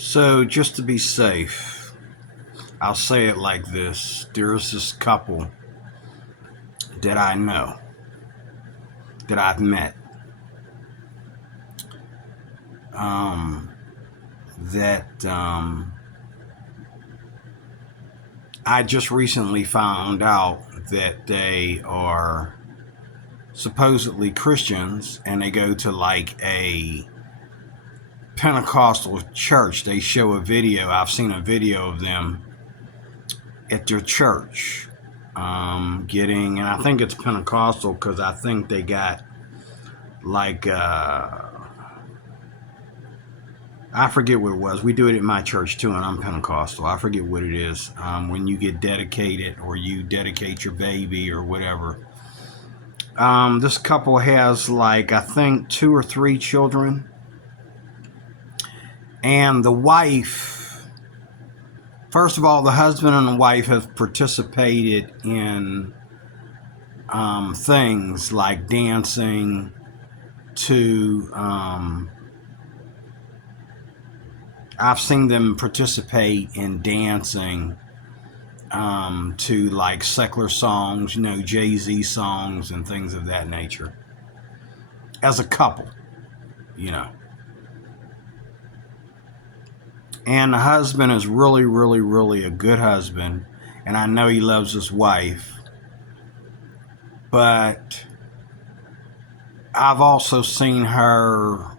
So, just to be safe, I'll say it like this. There's this couple that I know, that I've met, um, that I just recently found out that they are supposedly Christians and they go to like a Pentecostal church. They show a video. I've seen a video of them at their church and I think it's Pentecostal because I think they got like I forget what it was. We do it at my church too, and I'm Pentecostal. I forget what it is. When you get dedicated or you dedicate your baby or whatever. This couple has like I think 2 or 3 children, and the wife. First of all, the husband and the wife have participated in things like dancing to. I've seen them participate in dancing to like secular songs, Jay-Z songs and things of that nature. As a couple, you know. And the husband is really, really, really a good husband. And I know he loves his wife. But I've also seen her,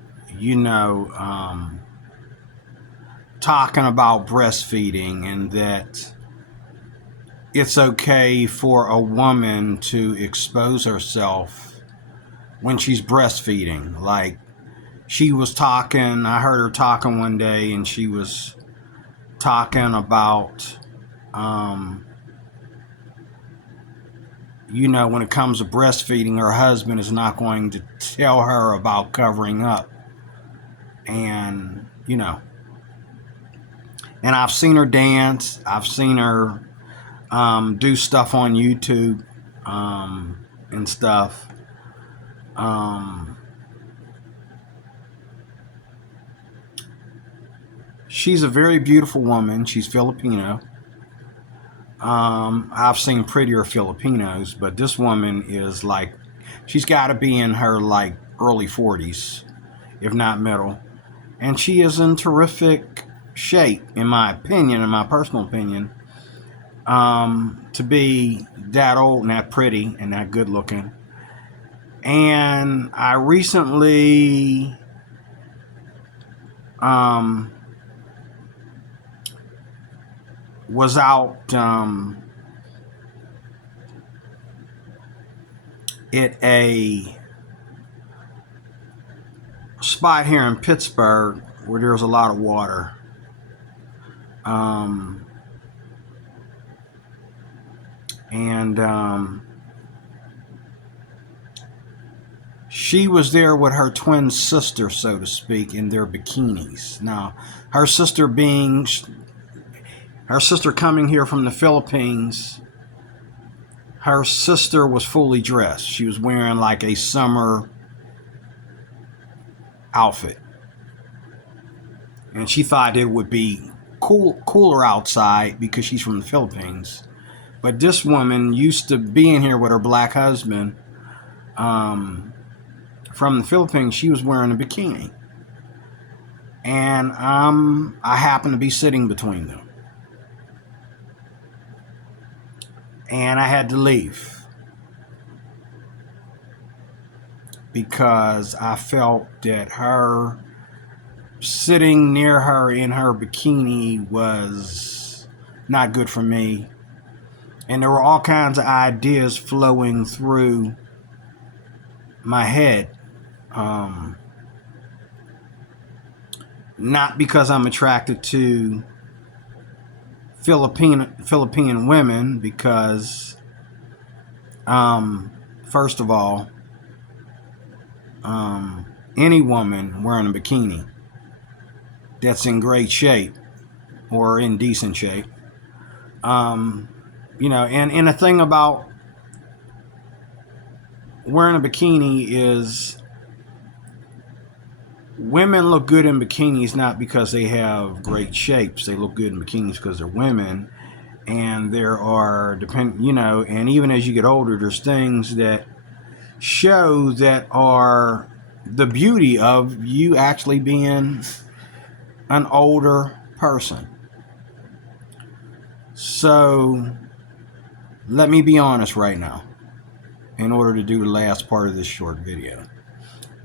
talking about breastfeeding and that it's okay for a woman to expose herself when she's breastfeeding. Like, she was talking, I heard her talking one day, and she was talking about, when it comes to breastfeeding, her husband is not going to tell her about covering up. And, and I've seen her dance. I've seen her do stuff on YouTube and stuff. She's a very beautiful woman. She's Filipino. I've seen prettier Filipinos, but this woman is like, she's got to be in her like early 40s, if not middle. And she is in terrific shape, in my opinion, in my personal opinion, to be that old and that pretty and that good looking. And I recently was out at a spot here in Pittsburgh where there's a lot of water. She was there with her twin sister, so to speak, in their bikinis. Now, her sister coming here from the Philippines, her sister was fully dressed. She was wearing like a summer outfit. And she thought it would be cooler outside because she's from the Philippines. But this woman used to being here with her black husband from the Philippines. She was wearing a bikini. And I happened to be sitting between them. And I had to leave because I felt that her sitting near her in her bikini was not good for me. And there were all kinds of ideas flowing through my head. Not because I'm attracted to Philippine women, because first of all, any woman wearing a bikini that's in great shape or in decent shape, and the thing about wearing a bikini is women look good in bikinis not because they have great shapes. They look good in bikinis because they're women. And there are, and even as you get older, there's things that show that are the beauty of you actually being an older person. So let me be honest right now in order to do the last part of this short video.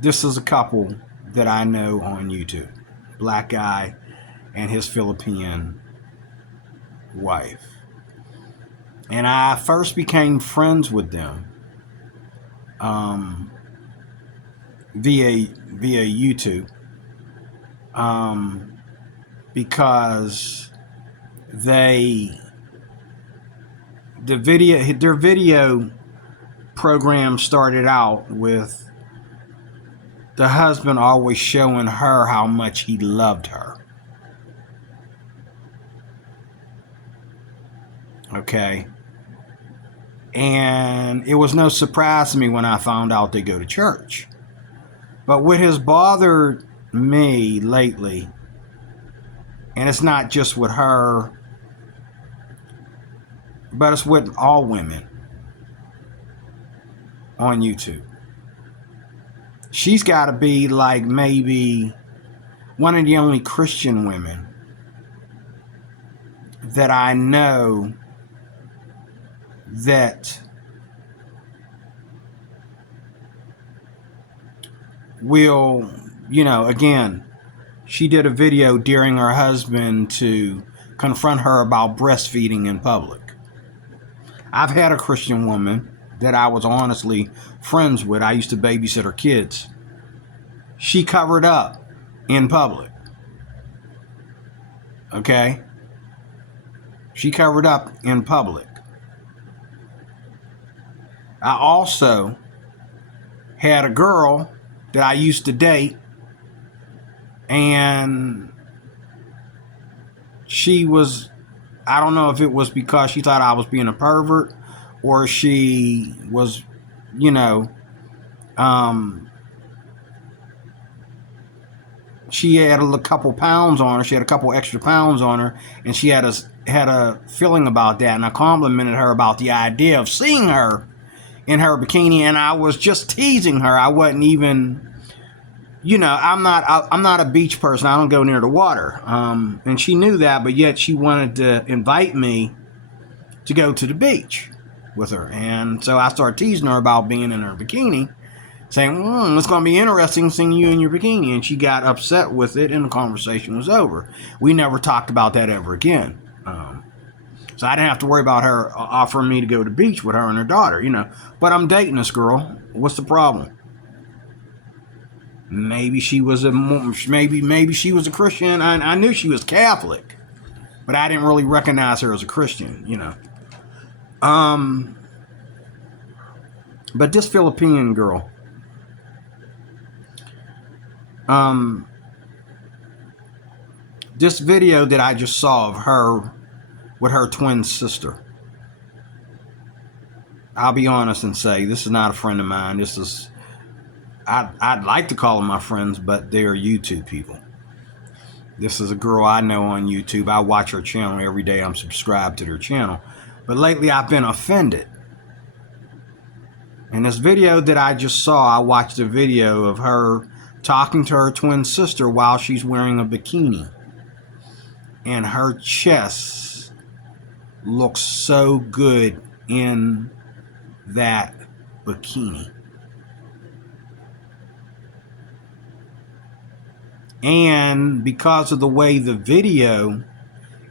This is a couple that I know on YouTube. Black guy and his Philippine wife. And I first became friends with them via YouTube because their video program started out with the husband always showing her how much he loved her. Okay. And it was no surprise to me when I found out they go to church. But what has bothered me lately, and it's not just with her, but it's with all women on YouTube. She's got to be like maybe one of the only Christian women that I know that will, again, she did a video daring her husband to confront her about breastfeeding in public. I've had a Christian woman that I was honestly friends with. I used to babysit her kids. She covered up in public. Okay? She covered up in public. I also had a girl that I used to date, and she was, I don't know if it was because she thought I was being a pervert or she was, she had a couple pounds on her. She had a couple extra pounds on her, and she had a feeling about that. And I complimented her about the idea of seeing her in her bikini, and I was just teasing her. I wasn't even, I'm not a beach person. I don't go near the water. And she knew that, but yet she wanted to invite me to go to the beach with her. And so I started teasing her about being in her bikini, saying, it's going to be interesting seeing you in your bikini. And she got upset with it, and the conversation was over. We never talked about that ever again. So I didn't have to worry about her offering me to go to the beach with her and her daughter, But I'm dating this girl. What's the problem? Maybe she was maybe she was a Christian. I knew she was Catholic, but I didn't really recognize her as a Christian, But this Philippine girl, this video that I just saw of her with her twin sister, I'll be honest and say this is not a friend of mine. This is, I'd like to call them my friends, but they are YouTube people. This is a girl I know on YouTube. I watch her channel every day. I'm subscribed to their channel. But lately I've been offended. In this video that I just saw, I watched a video of her talking to her twin sister while she's wearing a bikini. And her chest looks so good in that bikini. And because of the way the video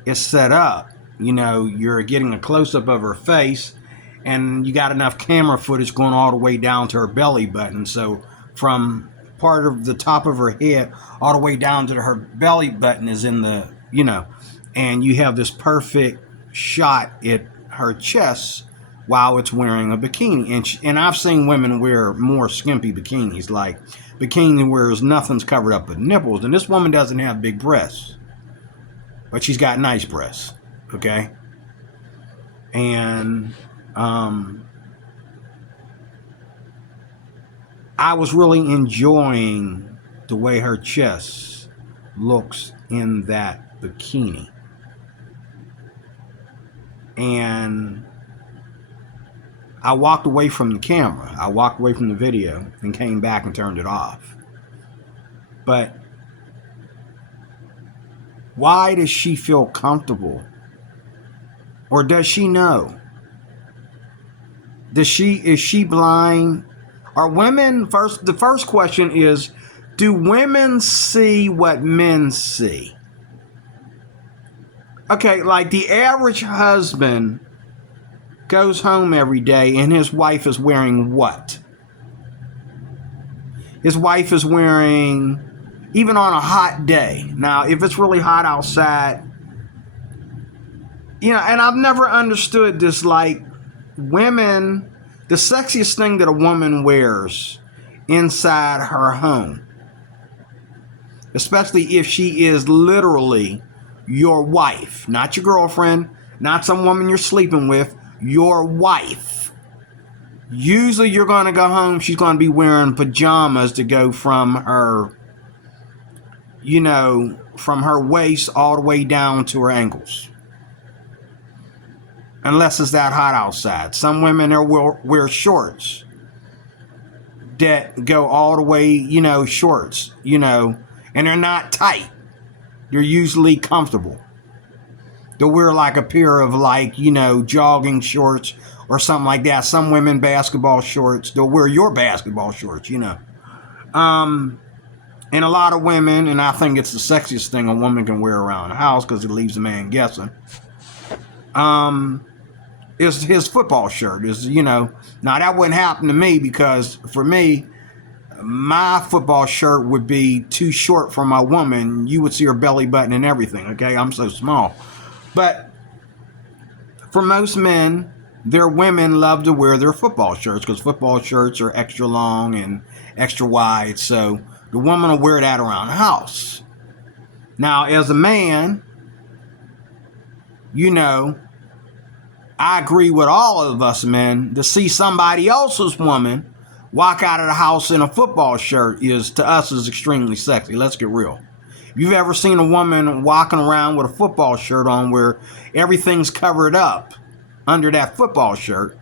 is set up, you're getting a close-up of her face, and you got enough camera footage going all the way down to her belly button. So from part of the top of her head all the way down to her belly button is in the, and you have this perfect shot at her chest while it's wearing a bikini. And I've seen women wear more skimpy bikinis, like bikini where nothing's covered up but nipples. And this woman doesn't have big breasts, but she's got nice breasts, okay? And I was really enjoying the way her chest looks in that bikini. And I walked away from the camera. I walked away from the video and came back and turned it off. But why does she feel comfortable? Or does she know? Is she blind? Are women, the first question is, do women see what men see? Okay, like the average husband goes home every day and his wife is wearing what? His wife is wearing, even on a hot day. Now, if it's really hot outside, and I've never understood this, like, women, the sexiest thing that a woman wears inside her home, especially if she is literally your wife, not your girlfriend, not some woman you're sleeping with, your wife. Usually you're going to go home, she's going to be wearing pajamas to go from her, from her waist all the way down to her ankles. Unless it's that hot outside. Some women will wear shorts that go all the way, shorts, and they're not tight. They're usually comfortable. They'll wear like a pair of jogging shorts or something like that. Some women basketball shorts. They'll wear your basketball shorts, And a lot of women, and I think it's the sexiest thing a woman can wear around the house because it leaves a man guessing. Is his football shirt. Now that wouldn't happen to me because for me, my football shirt would be too short for my woman. You would see her belly button and everything. Okay, I'm so small. But for most men, their women love to wear their football shirts because football shirts are extra long and extra wide. So the woman will wear that around the house. Now, as a man, I agree with all of us men, to see somebody else's woman walk out of the house in a football shirt to us is extremely sexy. Let's get real. If you've ever seen a woman walking around with a football shirt on where everything's covered up under that football shirt,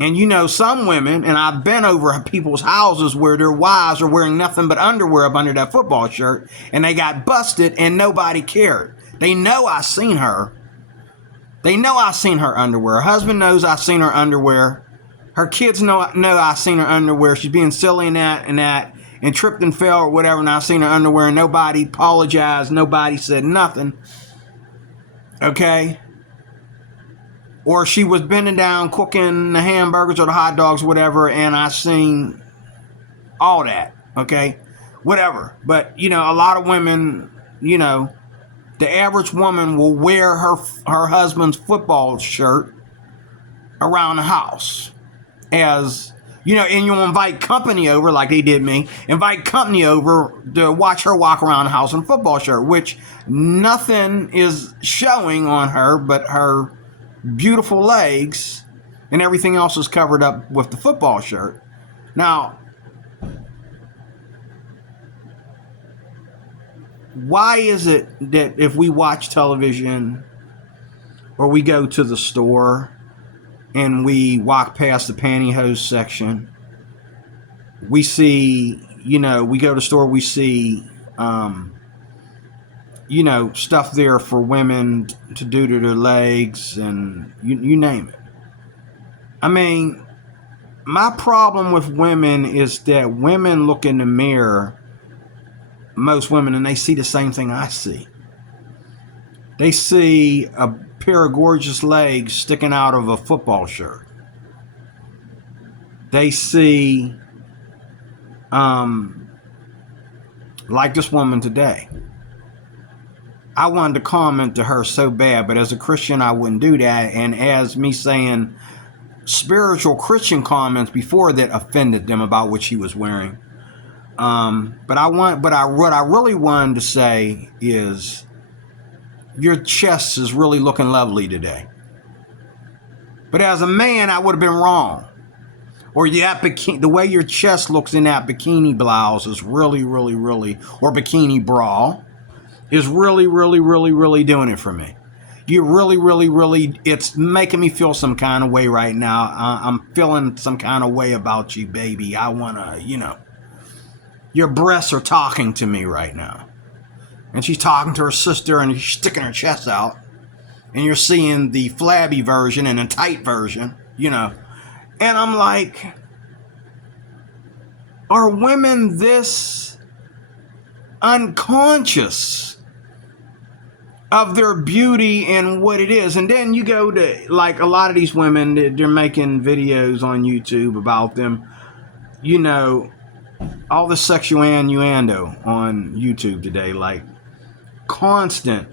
and some women, and I've been over people's houses where their wives are wearing nothing but underwear up under that football shirt, and they got busted and nobody cared. They know I seen her. They know I seen her underwear. Her husband knows I seen her underwear. Her kids know I seen her underwear. She's being silly and tripped and fell or whatever, and I seen her underwear, and nobody apologized. Nobody said nothing. Okay? Or she was bending down cooking the hamburgers or the hot dogs, whatever, and I seen all that. Okay? Whatever. But, a lot of women, the average woman will wear her husband's football shirt around the house. As, and you'll invite company over, like they did me, invite company over to watch her walk around the house in a football shirt, which nothing is showing on her but her beautiful legs, and everything else is covered up with the football shirt. Now, why is it that if we watch television or we go to the store and we walk past the pantyhose section, we see, we go to the store, we see, stuff there for women to do to their legs and you name it. I mean, my problem with women is that women look in the mirror, most women, and they see the same thing I see. They see a pair of gorgeous legs sticking out of a football shirt. They see, like this woman today. I wanted to comment to her so bad, but as a Christian, I wouldn't do that. And as me saying spiritual Christian comments before that offended them about what she was wearing. What I really wanted to say is your chest is really looking lovely today. But as a man, I would have been wrong. or that bikini, the way your chest looks in that bikini blouse is really, really, really, or bikini bra, is really, really, really, really doing it for me. You really, really, really, it's making me feel some kind of way right now. I'm feeling some kind of way about you, baby. I want to, your breasts are talking to me right now. And she's talking to her sister and she's sticking her chest out. And you're seeing the flabby version and a tight version, And I'm like, are women this unconscious of their beauty and what it is? And then you go to, like, a lot of these women, they're making videos on YouTube about them, all the sexual innuendo on YouTube today, like constant,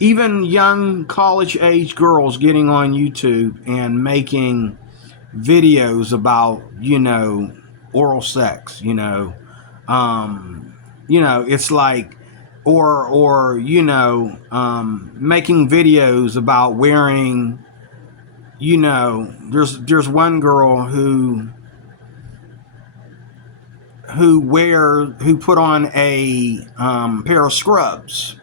even young college age girls getting on YouTube and making videos about, oral sex, it's like, or making videos about wearing, there's one girl who put on a pair of scrubs,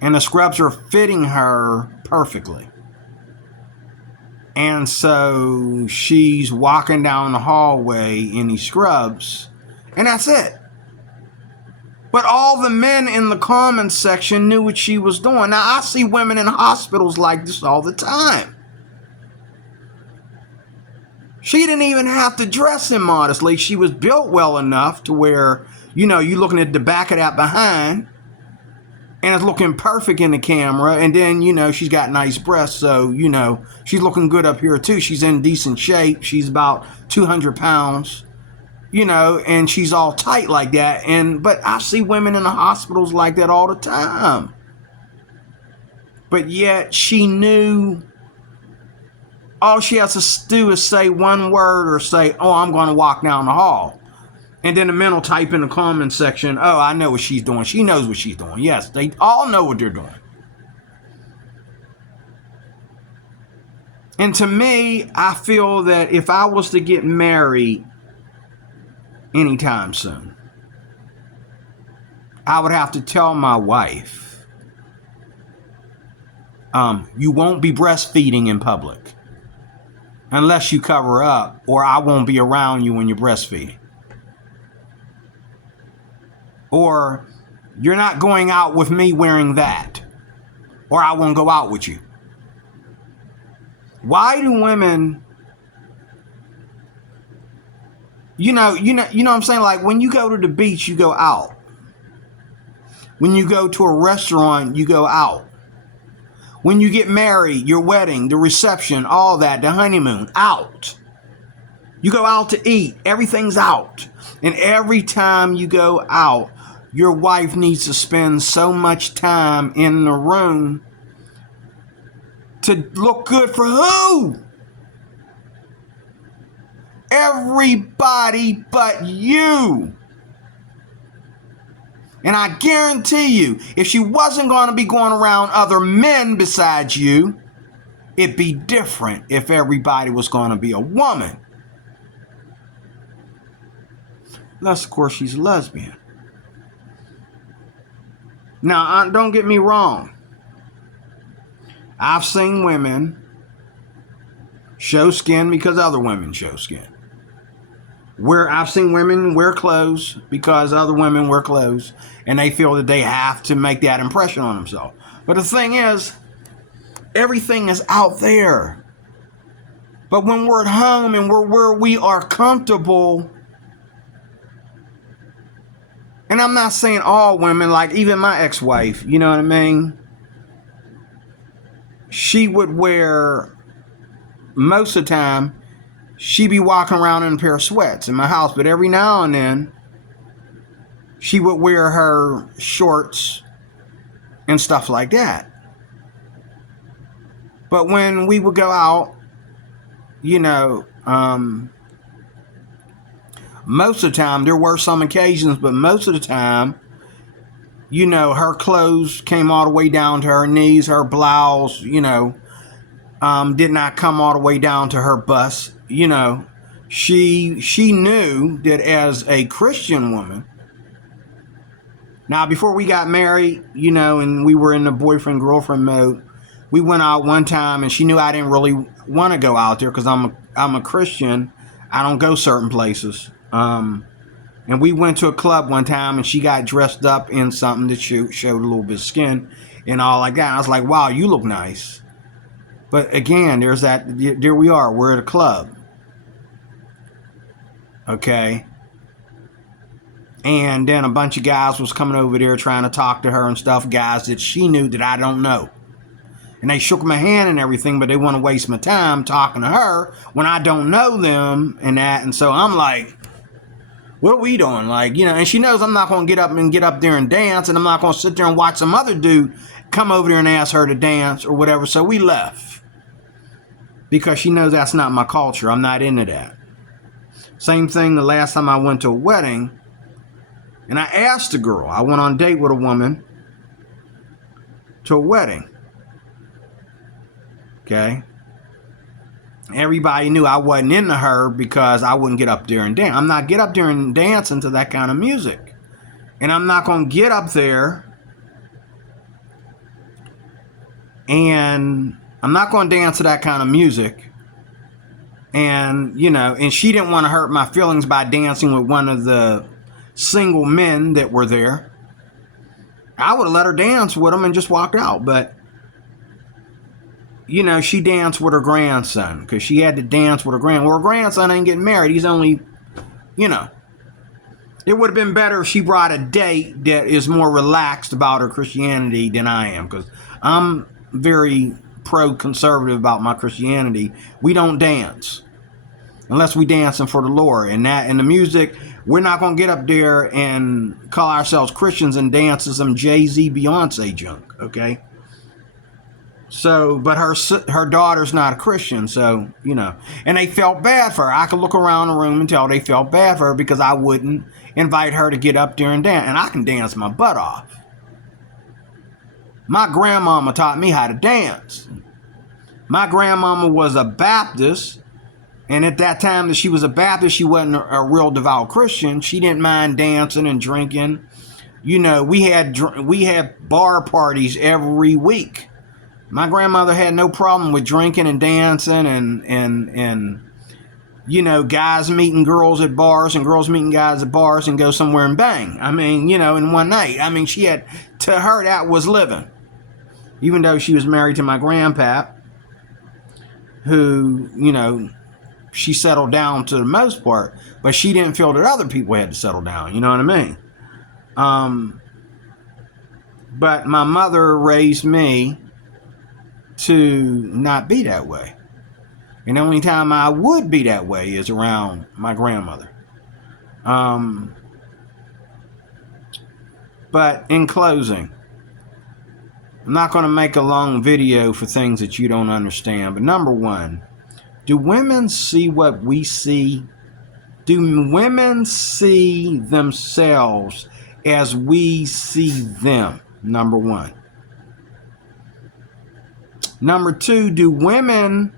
and the scrubs are fitting her perfectly. And so she's walking down the hallway in these scrubs, and that's it. But all the men in the comments section knew what she was doing. Now, I see women in hospitals like this all the time. She didn't even have to dress immodestly. She was built well enough to where, you're looking at the back of that behind, and it's looking perfect in the camera. And then, she's got nice breasts. So, she's looking good up here too. She's in decent shape. She's about 200 pounds. And she's all tight like that. But I see women in the hospitals like that all the time. But yet she knew all she has to do is say one word or say, oh, I'm going to walk down the hall. And then the men will type in the comment section, oh, I know what she's doing. She knows what she's doing. Yes, they all know what they're doing. And to me, I feel that if I was to get married anytime soon, I would have to tell my wife, you won't be breastfeeding in public unless you cover up, or I won't be around you when you're breastfeeding. Or you're not going out with me wearing that, or I won't go out with you. Why do women, you know what I'm saying? Like, when you go to the beach, you go out. When you go to a restaurant, you go out. When you get married, your wedding, the reception, all that, the honeymoon, out. You go out to eat, everything's out. And every time you go out, your wife needs to spend so much time in the room to look good for who? Everybody but you. And I guarantee you, if she wasn't going to be going around other men besides you, it'd be different if everybody was going to be a woman. Unless, of course, she's a lesbian. Now, don't get me wrong. I've seen women show skin because other women show skin. I've seen women wear clothes because other women wear clothes, and they feel that they have to make that impression on themselves. But the thing is, everything is out there. But when we're at home and we're where we are comfortable, and I'm not saying all women, like even my ex-wife, you know what I mean? She would wear, most of the time, she'd be walking around in a pair of sweats in my house, but every now and then, she would wear her shorts and stuff like that. But when we would go out, most of the time, there were some occasions, but most of the time, her clothes came all the way down to her knees, her blouse, did not come all the way down to her bus. You know, she knew that as a Christian woman. Now, before we got married, you know, and we were in the boyfriend-girlfriend mode, we went out one time, and she knew I didn't really want to go out there because I'm a Christian. I don't go certain places. And we went to a club one time, and she got dressed up in something that showed a little bit of skin and all like that. And I was like, wow, you look nice. But again, there we are. We're at a club. Okay. And then a bunch of guys was coming over there trying to talk to her and stuff, guys that she knew that I don't know. And they shook my hand and everything, but they want to waste my time talking to her when I don't know them and that. And so I'm like, what are we doing? Like, you know, and she knows I'm not going to get up there and dance, and I'm not going to sit there and watch some other dude come over there and ask her to dance or whatever. So we left because she knows that's not my culture. I'm not into that. Same thing the last time I went to a wedding. And I asked the girl, I went on a date with a woman to a wedding. Okay. Everybody knew I wasn't into her because I wouldn't get up there and dance. I'm not get up there and dancing to that kind of music. And I'm not going to get up there and I'm not going to dance to that kind of music. And, you know, and she didn't want to hurt my feelings by dancing with one of the single men that were there. I would have let her dance with them and just walked out. But, you know, she danced with her grandson because she had to dance with her grandson ain't getting married. He's only, you know. It would have been better if she brought a date that is more relaxed about her Christianity than I am, because I'm very pro-conservative about my Christianity. We don't dance unless we dancing for the Lord. And the music, we're not going to get up there and call ourselves Christians and dance to some Jay-Z, Beyonce junk, okay? So, but her daughter's not a Christian, so, you know. And they felt bad for her. I could look around the room and tell they felt bad for her because I wouldn't invite her to get up there and dance. And I can dance my butt off. My grandmama taught me how to dance. My grandmama was a Baptist. And at that time that she was a Baptist, she wasn't a real devout Christian. She didn't mind dancing and drinking. You know, we had bar parties every week. My grandmother had no problem with drinking and dancing and you know, guys meeting girls at bars and girls meeting guys at bars and go somewhere and bang. I mean, you know, in one night. I mean, to her, that was living. Even though she was married to my grandpa, who, you know, she settled down to the most part, but she didn't feel that other people had to settle down. You know what I mean? But my mother raised me to not be that way. And the only time I would be that way is around my grandmother. But in closing, I'm not going to make a long video for things that you don't understand. But number one, do women see what we see? Do women see themselves as we see them? Number one. Number two, do women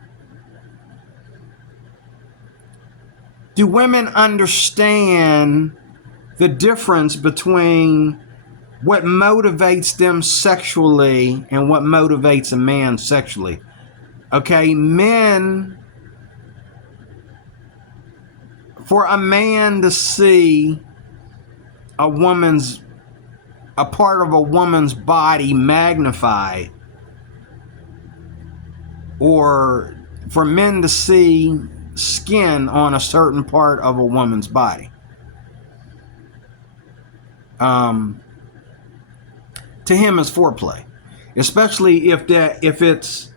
understand the difference between what motivates them sexually and what motivates a man sexually? Okay, men, for a man to see a part of a woman's body magnified, or for men to see skin on a certain part of a woman's body, to him is foreplay, especially if it's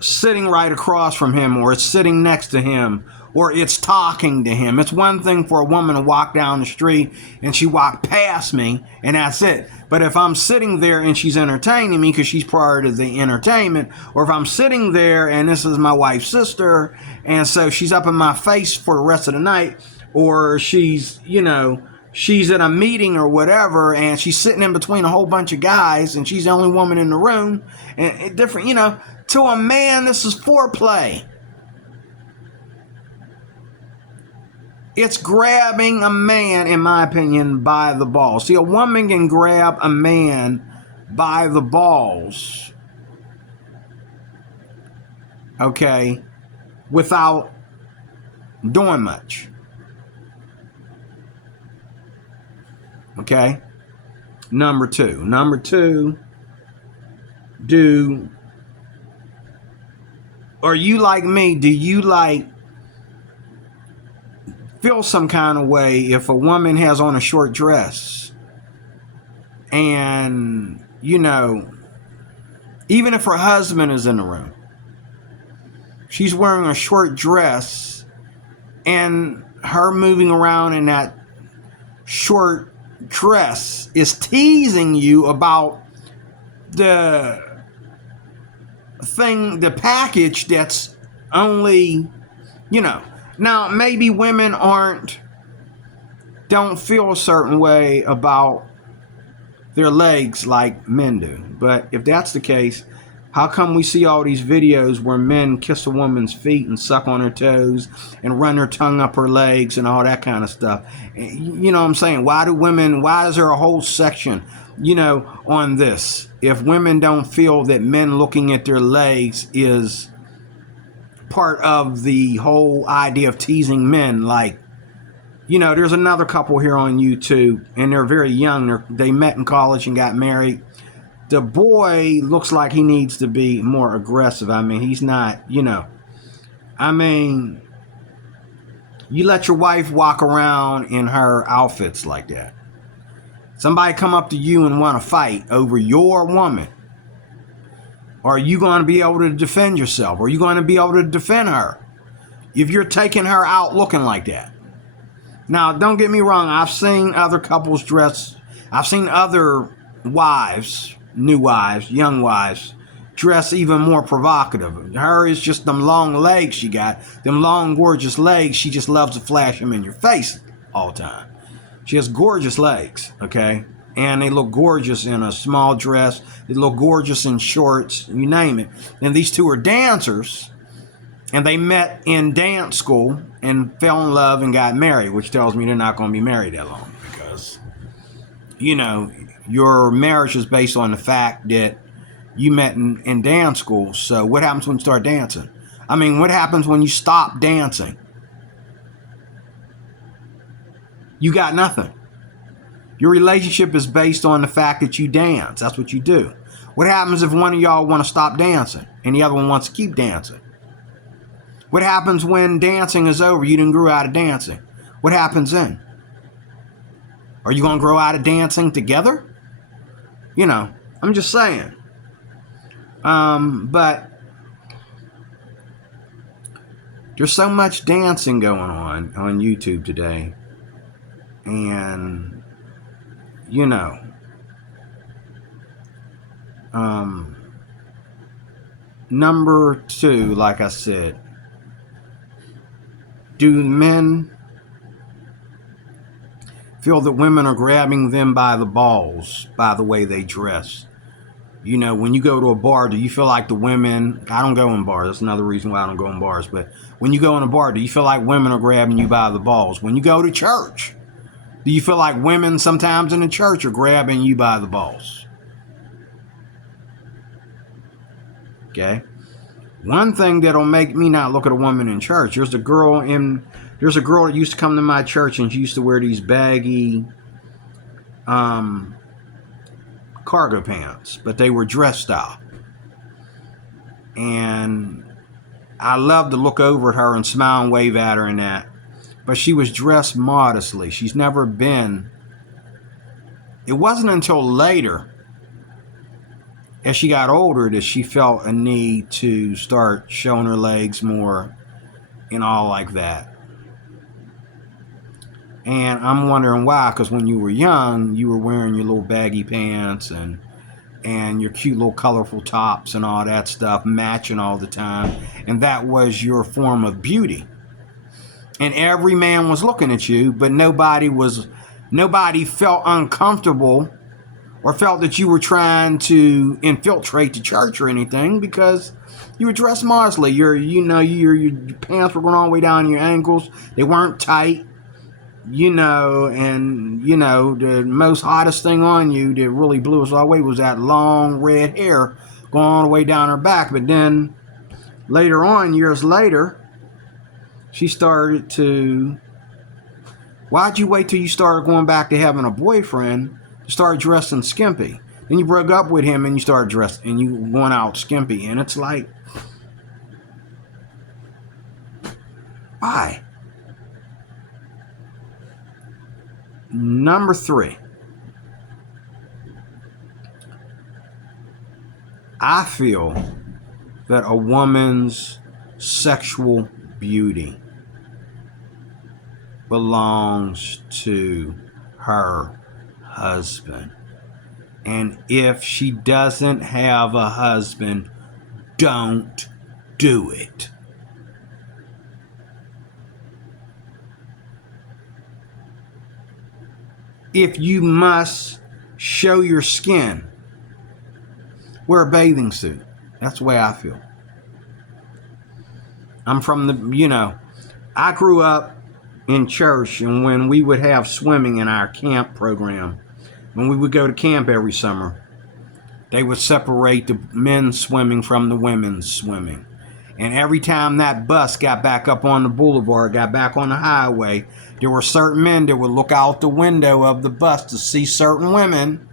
sitting right across from him, or it's sitting next to him, or it's talking to him. It's one thing for a woman to walk down the street and she walked past me and that's it. But if I'm sitting there and she's entertaining me because she's part of the entertainment, or if I'm sitting there and this is my wife's sister and so she's up in my face for the rest of the night, or she's, you know, she's at a meeting or whatever, and she's sitting in between a whole bunch of guys, and she's the only woman in the room, and different, to a man, this is foreplay. It's grabbing a man, in my opinion, by the balls. See, a woman can grab a man by the balls, okay, without doing much. Okay? Number two, are you like me? Do you feel some kind of way if a woman has on a short dress and, even if her husband is in the room, she's wearing a short dress and her moving around in that short dress is teasing you about the package that's only, now maybe women don't feel a certain way about their legs like men do. But if that's the case, how come we see all these videos where men kiss a woman's feet and suck on her toes and run their tongue up her legs and all that kind of stuff? You know what I'm saying? Why is there a whole section, on this? If women don't feel that men looking at their legs is part of the whole idea of teasing men, there's another couple here on YouTube, and they're very young. They met in college and got married. The boy looks like he needs to be more aggressive. I mean, he's not, you let your wife walk around in her outfits like that. Somebody come up to you and want to fight over your woman. Are you going to be able to defend yourself? Are you going to be able to defend her if you're taking her out looking like that? Now, don't get me wrong. I've seen other couples dress. I've seen other wives, new wives, young wives, dress even more provocative. Her is just them long legs she got. Them long, gorgeous legs. She just loves to flash them in your face all the time. She has gorgeous legs, okay? And they look gorgeous in a small dress. They look gorgeous in shorts, you name it. And these two are dancers, and they met in dance school and fell in love and got married, which tells me they're not going to be married that long because, your marriage is based on the fact that you met in dance school. So what happens when you start dancing? I mean, what happens when you stop dancing? You got nothing. Your relationship is based on the fact that you dance. That's what you do. What happens if one of y'all want to stop dancing and the other one wants to keep dancing? What happens when dancing is over? You didn't grow out of dancing. What happens then? Are you going to grow out of dancing together? I'm just saying. But there's so much dancing going on YouTube today. And, number two, like I said, do men feel that women are grabbing them by the balls by the way they dress? When you go to a bar, do you feel like the women, I don't go in bars, that's another reason why I don't go in bars, but when you go in a bar, do you feel like women are grabbing you by the balls? When you go to church, do you feel like women sometimes in the church are grabbing you by the balls? Okay. One thing that'll make me not look at a woman in church, there's a girl that used to come to my church, and she used to wear these baggy cargo pants, but they were dress style. And I loved to look over at her and smile and wave at her and that. But she was dressed modestly. She's never been. It wasn't until later, as she got older, that she felt a need to start showing her legs more and all like that. And I'm wondering why, because when you were young, you were wearing your little baggy pants and your cute little colorful tops and all that stuff, matching all the time. And that was your form of beauty. And every man was looking at you, but nobody was Nobody felt uncomfortable or felt that you were trying to infiltrate the church or anything, because you were dressed modestly. Your pants were going all the way down to your ankles. They weren't tight, and the most hottest thing on you that really blew us all away was that long red hair going all the way down her back. But then later on, years later, she started to... Why'd you wait till you started going back to having a boyfriend to start dressing skimpy? Then you broke up with him and you started dressing and you going out skimpy. And it's like, why? Number 3. I feel that a woman's sexual beauty belongs to her husband. And if she doesn't have a husband, don't do it. If you must show your skin, wear a bathing suit. That's the way I feel. I'm from I grew up in church, and when we would have swimming in our camp program, when we would go to camp every summer, they would separate the men's swimming from the women's swimming. And every time that bus got back up on the boulevard, got back on the highway, there were certain men that would look out the window of the bus to see certain women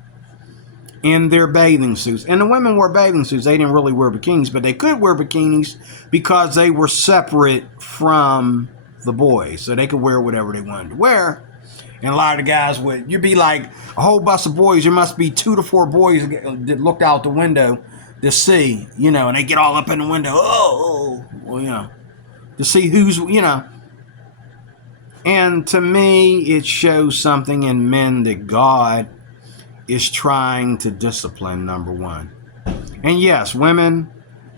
in their bathing suits. And the women wore bathing suits. They didn't really wear bikinis, but they could wear bikinis because they were separate from the boys, so they could wear whatever they wanted to wear. And a lot of the guys you'd be like a whole bus of boys. There must be 2 to 4 boys that looked out the window to see, and they get all up in the window, to see who's, And to me, it shows something in men that God is trying to discipline, number 1. And yes, women,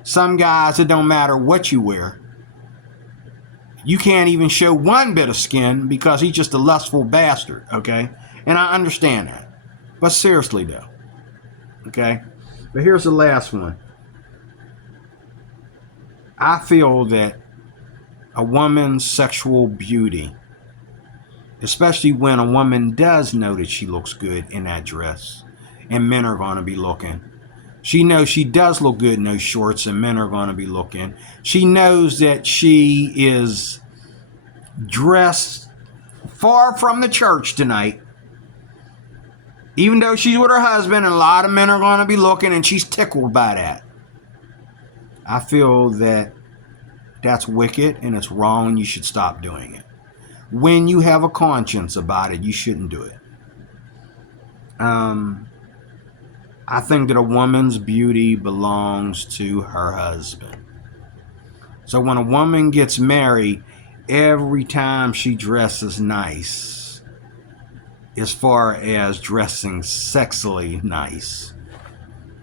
some guys, it don't matter what you wear. You can't even show one bit of skin because he's just a lustful bastard, okay? And I understand that. But seriously, though, okay? But here's the last one. I feel that a woman's sexual beauty, especially when a woman does know that she looks good in that dress, and men are going to be looking. She knows she does look good in those shorts, and men are going to be looking. She knows that she is dressed far from the church tonight, even though she's with her husband, and a lot of men are going to be looking, and she's tickled by that. I feel that that's wicked and it's wrong, and you should stop doing it. When you have a conscience about it, you shouldn't do it. I think that a woman's beauty belongs to her husband. So when a woman gets married, every time she dresses nice, as far as dressing sexily nice,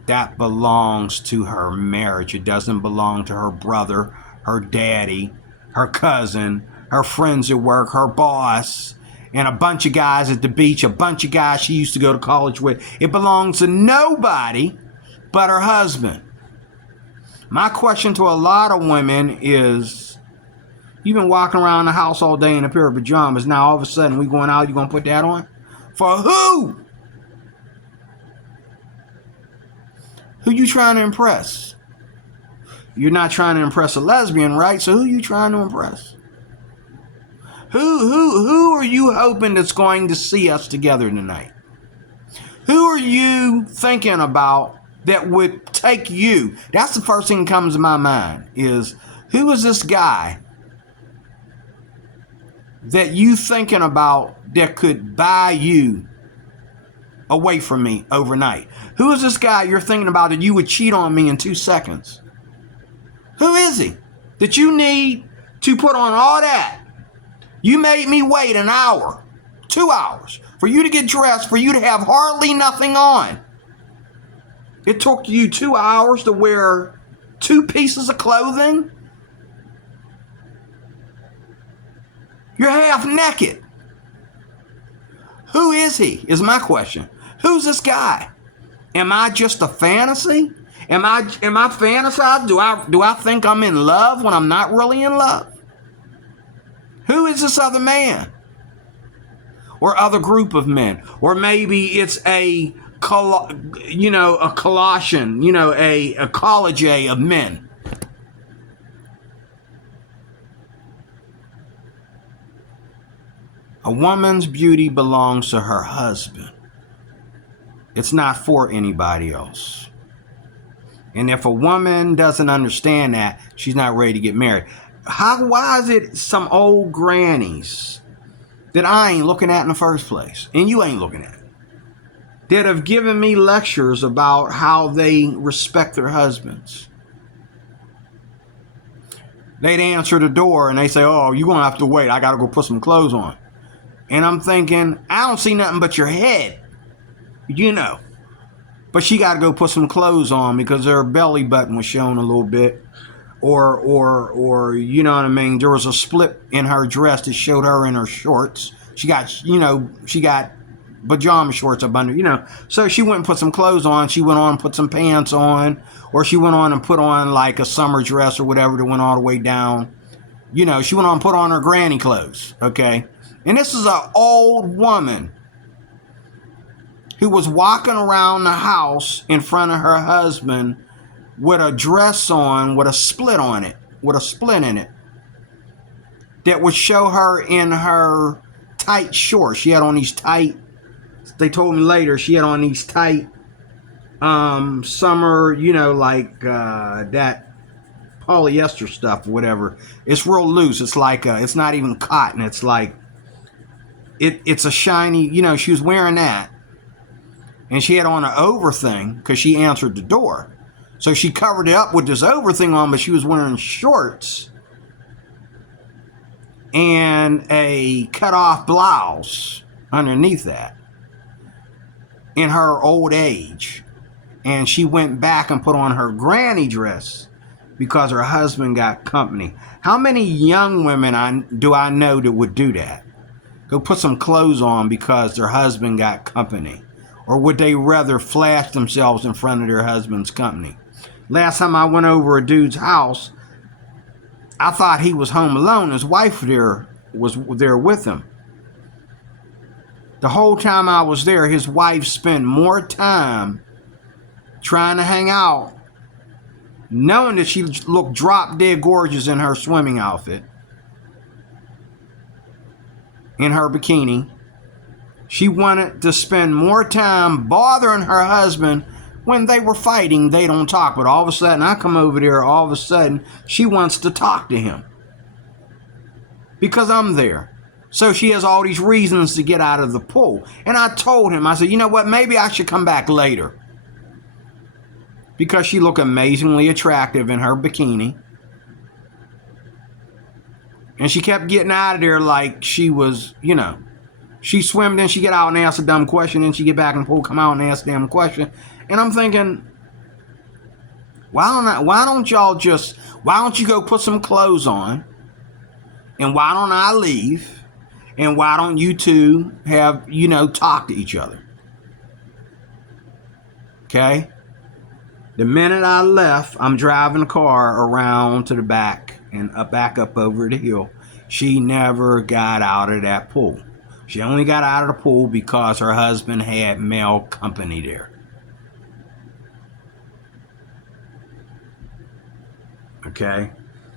that belongs to her marriage. It doesn't belong to her brother, her daddy, her cousin, her friends at work, her boss, and a bunch of guys at the beach, a bunch of guys she used to go to college with. It belongs to nobody but her husband. My question to a lot of women is, you've been walking around the house all day in a pair of pajamas. Now all of a sudden we going out, you going to put that on? For who? Who you trying to impress? You're not trying to impress a lesbian, right? So who you trying to impress? Who are you hoping that's going to see us together tonight? Who are you thinking about that would take you? That's the first thing that comes to my mind is, who is this guy that you thinking about that could buy you away from me overnight? Who is this guy you're thinking about that you would cheat on me in 2 seconds? Who is he that you need to put on all that? You made me wait an hour, 2 hours, for you to get dressed, for you to have hardly nothing on. It took you 2 hours to wear 2 pieces of clothing. You're half naked. Who is he? Is my question. Who's this guy? Am I just a fantasy? Am I fantasized? Do I think I'm in love when I'm not really in love? Who is this other man? Or other group of men? Or maybe it's a Colossian, a college of men. A woman's beauty belongs to her husband. It's not for anybody else. And if a woman doesn't understand that, she's not ready to get married. Why is it some old grannies that I ain't looking at in the first place, and you ain't looking at, that have given me lectures about how they respect their husbands? They'd answer the door and they say, oh, you're going to have to wait. I got to go put some clothes on. And I'm thinking, I don't see nothing but your head, But she got to go put some clothes on because her belly button was showing a little bit. Or you know what I mean? There was a split in her dress that showed her in her shorts. She got pajama shorts up under, So she went and put some clothes on. She went on and put some pants on. Or she went on and put on like a summer dress or whatever that went all the way down. She went on and put on her granny clothes, okay? And this is an old woman who was walking around the house in front of her husband with a dress on with a split in it that would show her in her tight shorts. She had on these tight, they told me later, she had on these tight summer, that polyester stuff or whatever. It's real loose. It's like it's not even cotton. It's like it's a shiny, she was wearing that. And she had on an over thing because she answered the door. So she covered it up with this over thing on, but she was wearing shorts and a cut-off blouse underneath that in her old age. And she went back and put on her granny dress because her husband got company. How many young women do I know that would do that? Go put some clothes on because their husband got company. Or would they rather flash themselves in front of their husband's company? Last time I went over a dude's house, I thought he was home alone. His wife was there with him. The whole time I was there, his wife spent more time trying to hang out, knowing that she looked drop dead gorgeous in her swimming outfit, in her bikini. She wanted to spend more time bothering her husband. When they were fighting, they don't talk. But all of a sudden, I come over there, all of a sudden, she wants to talk to him. Because I'm there. So she has all these reasons to get out of the pool. And I told him, I said, you know what, maybe I should come back later. Because she looked amazingly attractive in her bikini. And she kept getting out of there like she was, she swam, then she get out and ask a dumb question, then she get back in the pool, come out and ask a damn question. And I'm thinking, why don't you go put some clothes on? And why don't I leave? And why don't you two have, talk to each other? Okay? The minute I left, I'm driving the car around to the back and back up over the hill. She never got out of that pool. She only got out of the pool because her husband had male company there. Okay?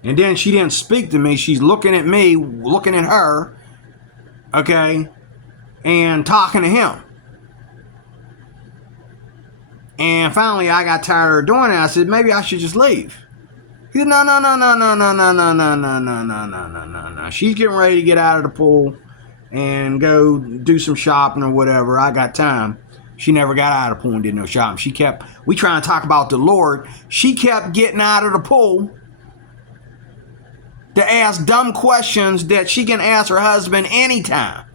And then she didn't speak to me. She's looking at me, looking at her, okay, and talking to him. And finally, I got tired of her doing it. I said, maybe I should just leave. He said, no. She's getting ready to get out of the pool and go do some shopping or whatever. I got time. She never got out of the pool and did no shopping. We trying to talk about the Lord. She kept getting out of the pool to ask dumb questions that she can ask her husband anytime.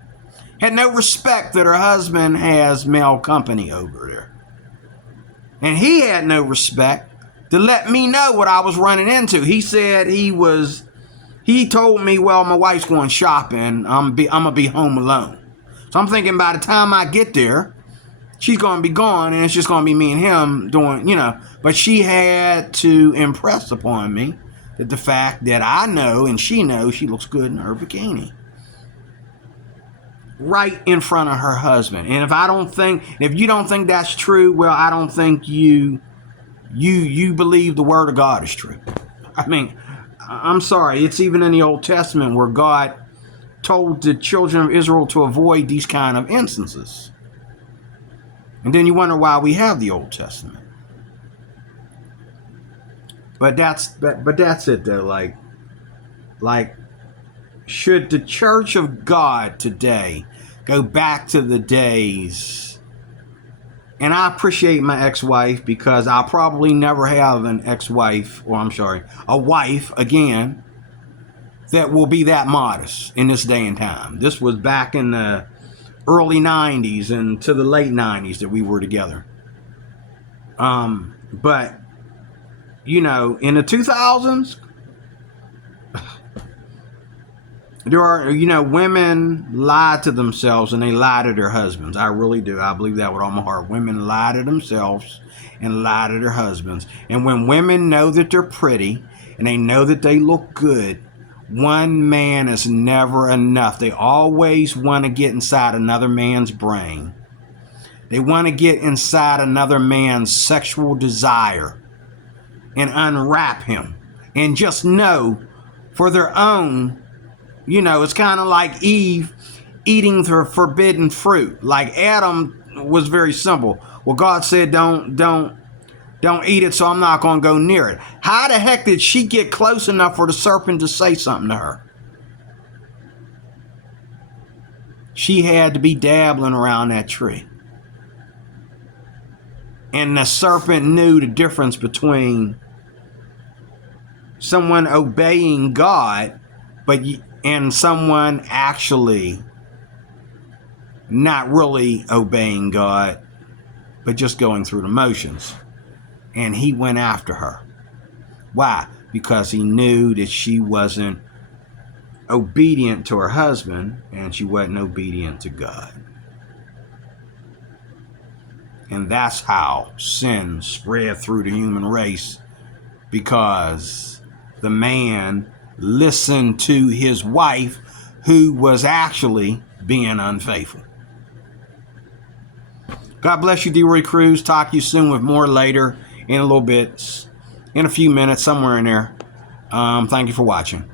Had no respect that her husband has male company over there. And he had no respect to let me know what I was running into. He said he told me, well, my wife's going shopping. I'm going to be home alone. So I'm thinking by the time I get there, she's going to be gone and it's just going to be me and him doing, But she had to impress upon me that the fact that I know and she knows she looks good in her bikini. Right in front of her husband. And if you don't think that's true, well, I don't think you believe the word of God is true. I mean, I'm sorry. It's even in the Old Testament where God told the children of Israel to avoid these kind of instances. And then you wonder why we have the Old Testament. But that's it though. Like, should the Church of God today go back to the days? And I appreciate my ex-wife because I'll probably never have an ex-wife, a wife again that will be that modest in this day and time. This was back in the early 90s and to the late 90s that we were together. But, in the 2000s, there are, women lie to themselves and they lie to their husbands. I really do. I believe that with all my heart. Women lie to themselves and lie to their husbands. And when women know that they're pretty and they know that they look good, one man is never enough. They always want to get inside another man's brain. They want to get inside another man's sexual desire and unwrap him and just know for their own. It's kind of like Eve eating the forbidden fruit. Like Adam was very simple. Well, God said, don't eat it, so I'm not going to go near it. How the heck did she get close enough for the serpent to say something to her? She had to be dabbling around that tree. And the serpent knew the difference between someone obeying God, and someone actually not really obeying God, but just going through the motions. And he went after her. Why? Because he knew that she wasn't obedient to her husband and she wasn't obedient to God. And that's how sin spread through the human race, because the man listened to his wife who was actually being unfaithful. God bless you, D. Roy Cruz. Talk to you soon with more later in a little bit, in a few minutes, somewhere in there. Thank you for watching.